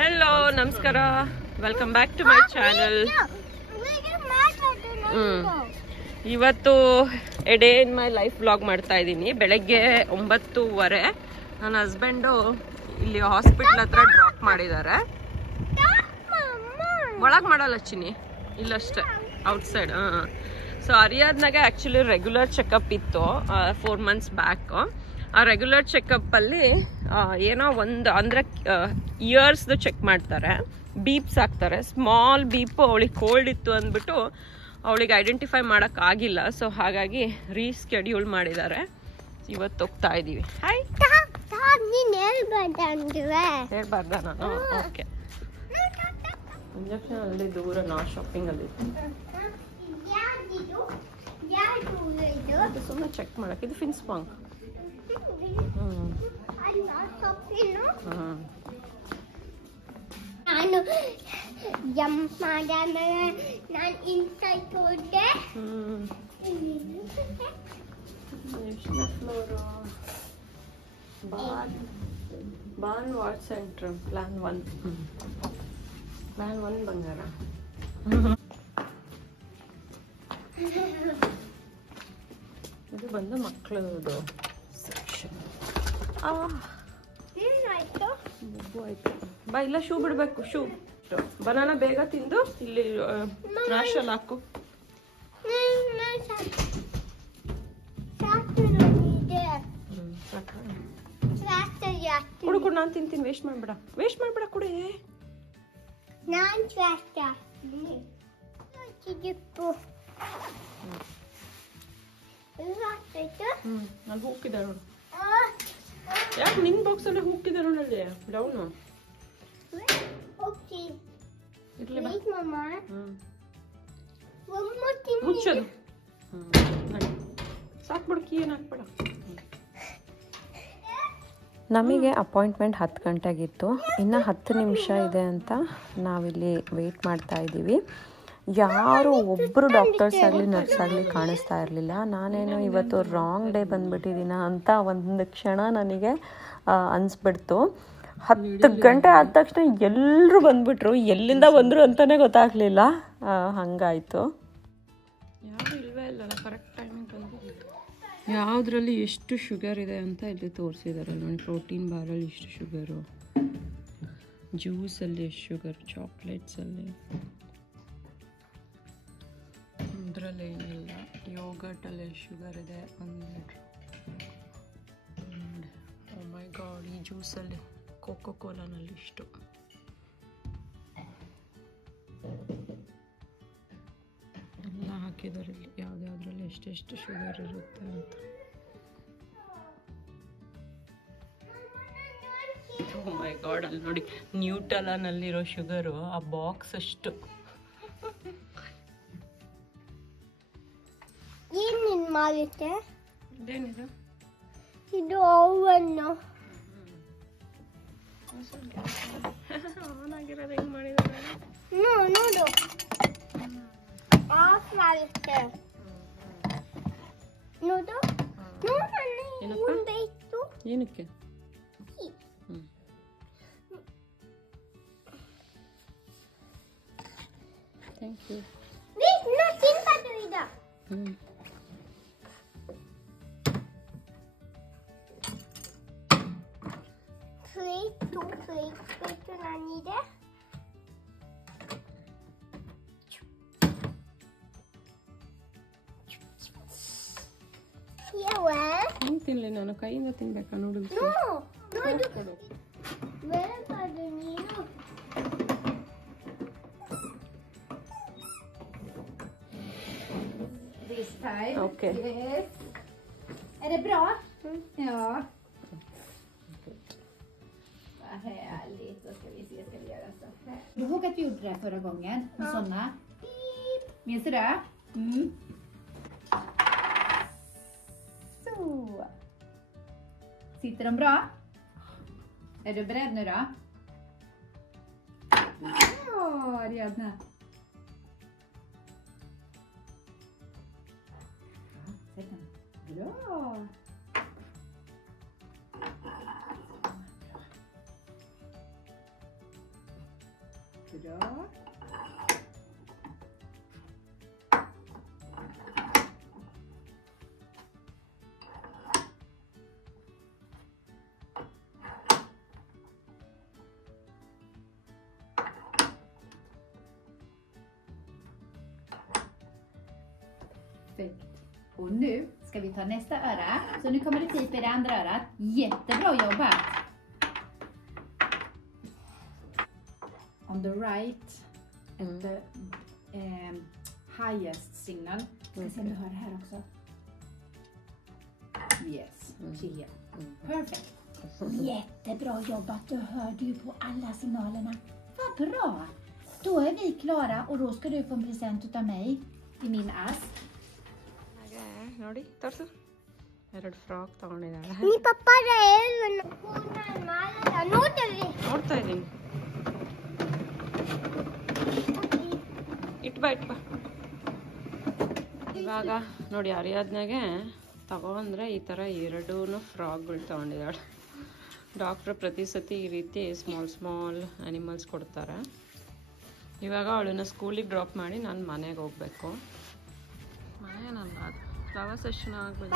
Hello ನಮಸ್ಕಾರ, welcome back to my channel. ಇವತ್ತು A day in my life vlog ಮಾಡ್ತಾ ಇದ್ದೀನಿ. ಬೆಳಗ್ಗೆ 9:30 ನನ್ನ ಹಸ್ಬೆಂಡು ಇಲ್ಲಿ ಹಾಸ್ಪಿಟ್ಲ್ ಹತ್ರ ಡ್ರಾಪ್ ಮಾಡಿದ್ದಾರೆ. ಒಳಗೆ ಮಾಡಲ್ಲ ಚಿನ್ನಿ, ಇಲ್ಲಷ್ಟೇ outside. So ಅರಿಯಾದ್ನಾಗ actually regular checkup ಇತ್ತು 4 months ಬ್ಯಾಕ್. ಆ ರೆಗ್ಯುಲರ್ ಚೆಕಪ್ಪಲ್ಲಿ ಏನೋ ಒಂದು ಅಂದರೆ ಇಯರ್ಸ್ದು ಚೆಕ್ ಮಾಡ್ತಾರೆ, ಬೀಪ್ಸ್ ಹಾಕ್ತಾರೆ. ಸ್ಮಾಲ್ ಬೀಪು ಅವಳಿಗೆ ಕೋಲ್ಡ್ ಇತ್ತು ಅಂದ್ಬಿಟ್ಟು ಅವಳಿಗೆ ಐಡೆಂಟಿಫೈ ಮಾಡೋಕ್ಕಾಗಿಲ್ಲ. ಸೊ ಹಾಗಾಗಿ ರೀಸ್ಕೆಡ್ಯೂಲ್ ಮಾಡಿದ್ದಾರೆ. ಇವತ್ತು ಹೋಗ್ತಾ ಇದ್ದೀವಿ. ಹಾಯ್, ಹೇಳ್ಬಾರ್ದ ನಾನು? ಓಕೆ. ಇಂಜೆಕ್ಷನ್ ಅಲ್ಲಿ ದೂರ, ನಾ ಶಾಪಿಂಗಲ್ಲಿ ಸುಮ್ಮನೆ ಚೆಕ್ ಮಾಡಕ್ಕೆ. ಇದು ಫಿನ್ಸ್ಪಾಂಗ್. ನಾನು ಜಂಪ್ ಮಾಡಿದ್ಮೇಲೆ ನಾನು ಇನ್ಸೈಡ್ ಹೋದೆ. ಬಾನ್ ವಾರ್ಡ್ ಸೆಂಟ್ರ್ ಪ್ಲಾನ್ 1 ಬಂಗಾರ. ಇದು ಬಂದು ಮಕ್ಕಳದು ಸೆಕ್ಷನ್. ಏನಾಯ್ತು? ಆಯ್ತು ಬಾ. ಇಲ್ಲ ಶೂ ಬಿಡ್ಬೇಕು. ಶೂ ಬನಾನ ಬೇಗ ತಿಂದು ಇಲ್ಲಿ ರಾಶಲ್ಲಿ ಹಾಕು. ಕುಡು ನಾನು ತಿಂತೀನಿ. ವೇಸ್ಟ್ ಮಾಡ್ಬೇಡ ಕುಡಿ. ನಾನು ಅಲ್ಲಿ ಹೋಗ್ತಿದ್ದೆ ನೋಡು. ಯಾಕೆ ನಿನ್ ಬಾಕ್ಸ್ ಅಲ್ಲಿ ಹೋಗ್ತಿದ್ದೆ ನೋಡಲ್ಲಿ ಡೌನು. ಇರ್ಲಿ ಬಾ. ಮುಚ್ಚೋದು ಸಾಕ್ಬಿಡು, ಕೀ ಏನು ಹಾಕ್ಬೇಡ. ನಮಗೆ ಅಪಾಯಿಂಟ್ಮೆಂಟ್ 10 ಗಂಟೆಗಿತ್ತು. ಇನ್ನು 10 ನಿಮಿಷ ಇದೆ ಅಂತ ನಾವಿಲ್ಲಿ ವೆಯ್ಟ್ ಮಾಡ್ತಾ ಇದ್ದೀವಿ. ಯಾರು ಒಬ್ಬರು ಡಾಕ್ಟರ್ಸ್ ಆಗಲಿ ನರ್ಸ್ ಆಗಲಿ ಕಾಣಿಸ್ತಾ ಇರಲಿಲ್ಲ. ನಾನೇನು ಇವತ್ತು ರಾಂಗ್ ಡೇ ಬಂದುಬಿಟ್ಟಿದ್ದೀನ ಅಂತ ಒಂದು ಕ್ಷಣ ನನಗೆ ಅನಿಸ್ಬಿಡ್ತು. 10 ಗಂಟೆ ಆದ ತಕ್ಷಣ ಎಲ್ಲರೂ ಬಂದುಬಿಟ್ರು. ಎಲ್ಲಿಂದ ಬಂದರು ಅಂತಲೇ ಗೊತ್ತಾಗಲಿಲ್ಲ. ಹಾಗಾಯಿತು. ಯಾರು ಇಲ್ವೇ ಇಲ್ಲಲ್ಲ, ಕರೆಕ್ಟ್ ಟೈಮಿಗೆ ಬಂದು. ಯಾವುದ್ರಲ್ಲಿ ಎಷ್ಟು ಶುಗರ್ ಇದೆ ಅಂತ ಇಲ್ಲಿ ತೋರಿಸಿದ್ದಾರೆ ನೋಡಿ. ಪ್ರೋಟೀನ್ ಬಾರಲ್ಲಿ ಇಷ್ಟು ಶುಗರು, ಜ್ಯೂಸಲ್ಲಿ ಎಷ್ಟು ಶುಗರ್, ಚಾಕ್ಲೇಟ್ಸಲ್ಲಿ ಇದರಲ್ಲಿ ಏನಿಲ್ಲ. ಯೋಗರ್ಟಲ್ಲಿ ಎಷ್ಟು ಶುಗರ್ ಇದೆ 1 ಲೀಟ್ರ್. ಓ ಮೈ ಗಾಡ್, ಈ ಜ್ಯೂಸಲ್ಲಿ ಕೋಕೋ ಕೋಲಾನಲ್ಲಿ ಇಷ್ಟು. ಎಲ್ಲ ಹಾಕಿದ್ದಾರೆ ಇಲ್ಲಿ, ಯಾವುದ್ಯಾವುದ್ರಲ್ಲಿ ಎಷ್ಟೆಷ್ಟು ಶುಗರ್ ಇರುತ್ತೆ ಅಂತ. ಓ ಮೈ ಗಾಡ್, ಅಲ್ಲಿ ನೋಡಿ ನ್ಯೂಟೆಲಾನಲ್ಲಿರೋ ಶುಗರು ಆ ಬಾಕ್ಸ್ ಅಷ್ಟು. ಏನು ಮಾಡುತ್ತೆ? ಇದೇನಿದು? ಇದು ಓವನ್ನು ಆನ್ ಆಗಿರೋದು ಹೆಂಗೆ ಮಾಡಿದ್ದಾರೆ ನೋಡು. ಆಫ್ ಮಾಡುತ್ತೆ ನೋಡು. ನೋಡು ಏನಕ್ಕೆ? Thank you. ಪ್ಲೇಟ್ ನಾನಿದೆ. ಹೆಂಗೆ ತಿನ್ಲಿ ನಾನು? ಕೈಯಿಂದ ತಿನ್ಬೇಕಾ ನೂಡಲ್ಸ್? ನೀನು This time. Okay. Yes. Är det bra? Ja. Vad härligt. Då ska vi se, ska vi göra så här. Du ihåg att vi gjorde det förra gången? Med såna. Minns du det? Så. Sitter de bra? Är du beredd nu då? Ja, Ariadna. Bra! Bra. Perfekt. Och nu ska vi ta nästa öra. Så nu kommer det pipa i det andra örat. Jättebra jobbat! On the right, at the highest signal. Ska se om du hör det här också. Yes, here. Perfect. Jättebra jobbat, du hörde ju på alla signalerna. Vad bra! Då är vi klara och då ska du få en present utav mig i min ask. ನೋಡಿ ತೋರ್ಸು 2 frock ತಗೊಂಡಿದ್ದಾಳೆ. ನೀ ಪಪ್ಪಾಗ ಏನು ನೋಡ್ತಾ ಇದ್ದೀನಿ. ಇಟ್ಬಾ ಇವಾಗ ನೋಡಿ ಅರಿಯಾದ್ನಾಗೆ ತಗೊಂಡ್ರೆ ಈ ಥರ 2 ಫ್ರಾಕ್ಗಳು ತಗೊಂಡಿದ್ದಾಳೆ. ಡಾಕ್ಟ್ರು ಪ್ರತಿ ಸತಿ ಈ ರೀತಿ ಸ್ಮಾಲ್ ಆ್ಯನಿಮಲ್ಸ್ ಕೊಡ್ತಾರೆ. ಇವಾಗ ಅವಳನ್ನ ಸ್ಕೂಲಿಗೆ ಡ್ರಾಪ್ ಮಾಡಿ ನಾನು ಮನೆಗೆ ಹೋಗ್ಬೇಕು. ಮನೆಯಲ್ಲ ಅದು ಫ್ಲವರ್ ಸೆಷನ್ ಆಗ್ಬೇಕು.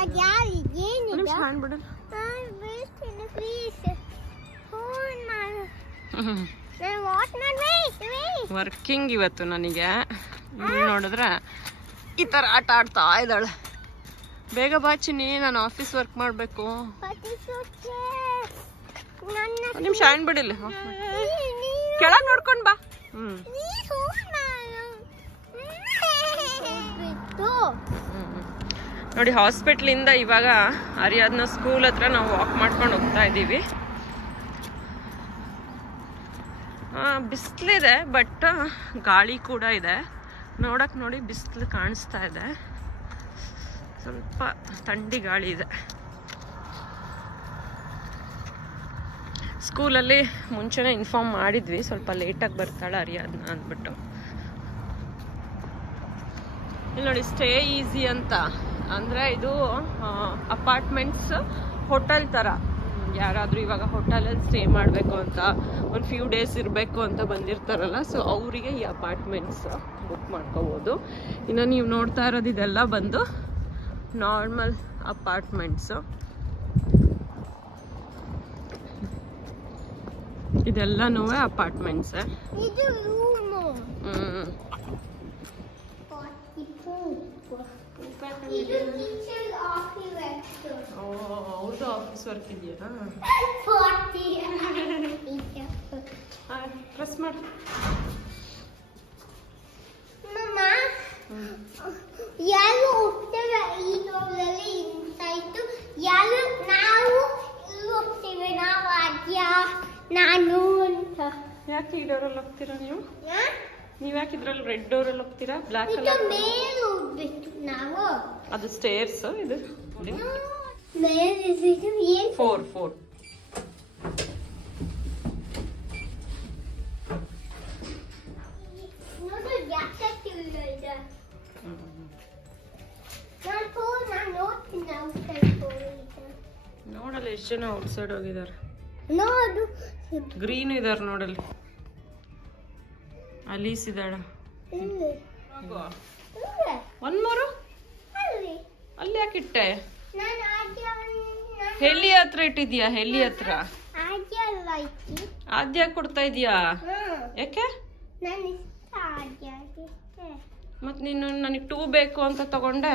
ವರ್ಕಿಂಗ್ ಇವತ್ತು ನನಗೆ. ನೋಡಿದ್ರೆ ಈ ಥರ ಆಟ ಆಡ್ತಾ ಇದ್ದಾಳೆ. ಬೇಗ ಬಾ ಚಿನ್ನಿ, ನಾನು ಆಫೀಸ್ ವರ್ಕ್ ಮಾಡಬೇಕು. ನಿಮಿಷ ಹ್ಯಾಂಡ್ ಬಿಡಿಲ್ಲ, ಕೆಳಗೆ ನೋಡ್ಕೊಂಡು ಬಾ. ನೋಡಿ ಹಾಸ್ಪಿಟ್ಲಿಂದ ಇವಾಗ ಅರಿಯಾದ್ನ ಸ್ಕೂಲ್ ಹತ್ರ ನಾವು ವಾಕ್ ಮಾಡ್ಕೊಂಡು ಹೋಗ್ತಾ ಇದ್ದೀವಿ. ಬಿಸಿಲಿದೆ ಬಟ್ ಗಾಳಿ ಕೂಡ ಇದೆ. ನೋಡಕ್ಕೆ ನೋಡಿ ಬಿಸಿಲು ಕಾಣಿಸ್ತಾ ಇದೆ, ಸ್ವಲ್ಪ ಥಂಡಿ ಗಾಳಿ ಇದೆ. ಸ್ಕೂಲಲ್ಲಿ ಮುಂಚೆನೇ ಇನ್ಫಾರ್ಮ್ ಮಾಡಿದ್ವಿ, ಸ್ವಲ್ಪ ಲೇಟಾಗಿ ಬರ್ತಾಳೆ ಅರಿಯಾದ್ನ ಅಂದ್ಬಿಟ್ಟು. ಇಲ್ಲಿ ನೋಡಿ ಸ್ಟೇ ಈಸಿ ಅಂತ, ಅಂದರೆ ಇದು ಅಪಾರ್ಟ್ಮೆಂಟ್ಸ್ ಹೋಟೆಲ್ ಥರ. ಯಾರಾದರೂ ಇವಾಗ ಹೋಟೆಲಲ್ಲಿ ಸ್ಟೇ ಮಾಡಬೇಕು ಅಂತ, ಒಂದು ಫ್ಯೂ ಡೇಸ್ ಇರಬೇಕು ಅಂತ ಬಂದಿರ್ತಾರಲ್ಲ, ಸೊ ಅವರಿಗೆ ಈ ಅಪಾರ್ಟ್ಮೆಂಟ್ಸ್ ಬುಕ್ ಮಾಡ್ಕೋಬೋದು. ಇನ್ನು ನೀವು ನೋಡ್ತಾ ಇರೋದು ಇದೆಲ್ಲ ಬಂದು ನಾರ್ಮಲ್ ಅಪಾರ್ಟ್ಮೆಂಟ್ಸು. ಇದೆಲ್ಲನೂ ಅಪಾರ್ಟ್ಮೆಂಟ್ಸ್. ಹೌದು, ಆಫೀಸ್ ವರ್ಕ್ ಇದೆಯಾ? ಪ್ರೆಸ್ ಮಾಡಿ. ಯಾರು ಹೋಗ್ತೇವೆ ಈ ಡೋರಲ್ಲಿ ಇಂತಾಯ್ತು, ಯಾರು ನಾವು ಹೋಗ್ತೇವೆ, ನಾವು ಅಜ್ಜ ನಾನು ಅಂತ. ಯಾಕೆ ಈ ಡೋರಲ್ಲಿ ಹೋಗ್ತೀರಾ ನೀವು? ಯಾಕೆ ಇದ್ರಲ್ಲಿ ರೆಡ್ ಡೋರಲ್ಲಿ ಹೋಗ್ತೀರಾ? ಬ್ಲಾಕ್ ಕಲರ್ ಮೇಲೆ ಹೋಗ್ಬೇಕು ನಾವು. ಅದು ಸ್ಟೇರ್ಸ್. ಇದು ಮೇಲೆ 4 ನೋಡಿ ಯಾಕೆ ಇದೆ. ನೋಡಲ್ಲ ಎಷ್ಟು ಜನ ಔಟ್ ಸೈಡ್ ಹೋಗಿದ್ದಾರೆ. ನೋಡು ಗ್ರೀನ್ ಇದಾರೆ ನೋಡಲ್ಲಿ. ಅಲೀಸ್ ಇದ್ದಾಳ. ಒಂದ್ ಮೂರು ಅಲ್ಲಿ ಯಾಕೆ ಇಟ್ಟೆ? ಹೆಲ್ಲಿ ಹತ್ರ ಇಟ್ಟಿದ್ಯಾ? ಹೆಲ್ಲಿ ಹತ್ರ ಆದ್ಯ ಕೊಡ್ತಾ ಇದೀಯಾ? ಯಾಕೆ? ಮತ್ ನೀನು ನನಗೆ 2 ಬೇಕು ಅಂತ ತಗೊಂಡೆ.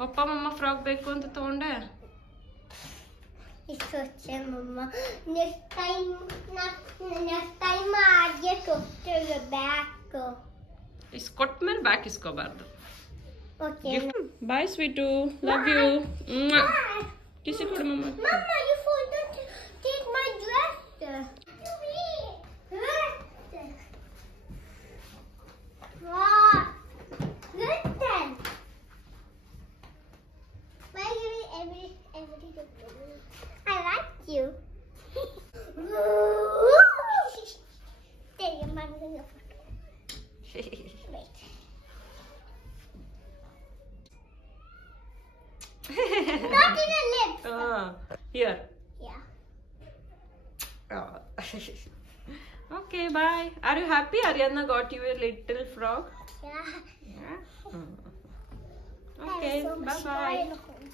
ಪಪ್ಪ ಮಮ್ಮ ಫ್ರಾಕ್ ಬೇಕು ಅಂತ ತಗೊಂಡೆ. It's okay, Mama. Next time I get to back. ಇಸ್ಕೊಟ್ಮೇಲೆ back ಇಸ್ಕೋಬಾರ್ದು. Okay. Bye sweet, love you. ಕಿಸಿ ಕೊಡು ಮಮ್ಮ. Mama, you forgot to take my dress. Wow. Listen. Why are you everything? I like you. There, your mom in the photo. Wait. Not in the lips. Here. Okay, bye. Are you happy Ariadna got you a little frog? Yeah. Yeah. That Okay, is so much bye-bye. fun.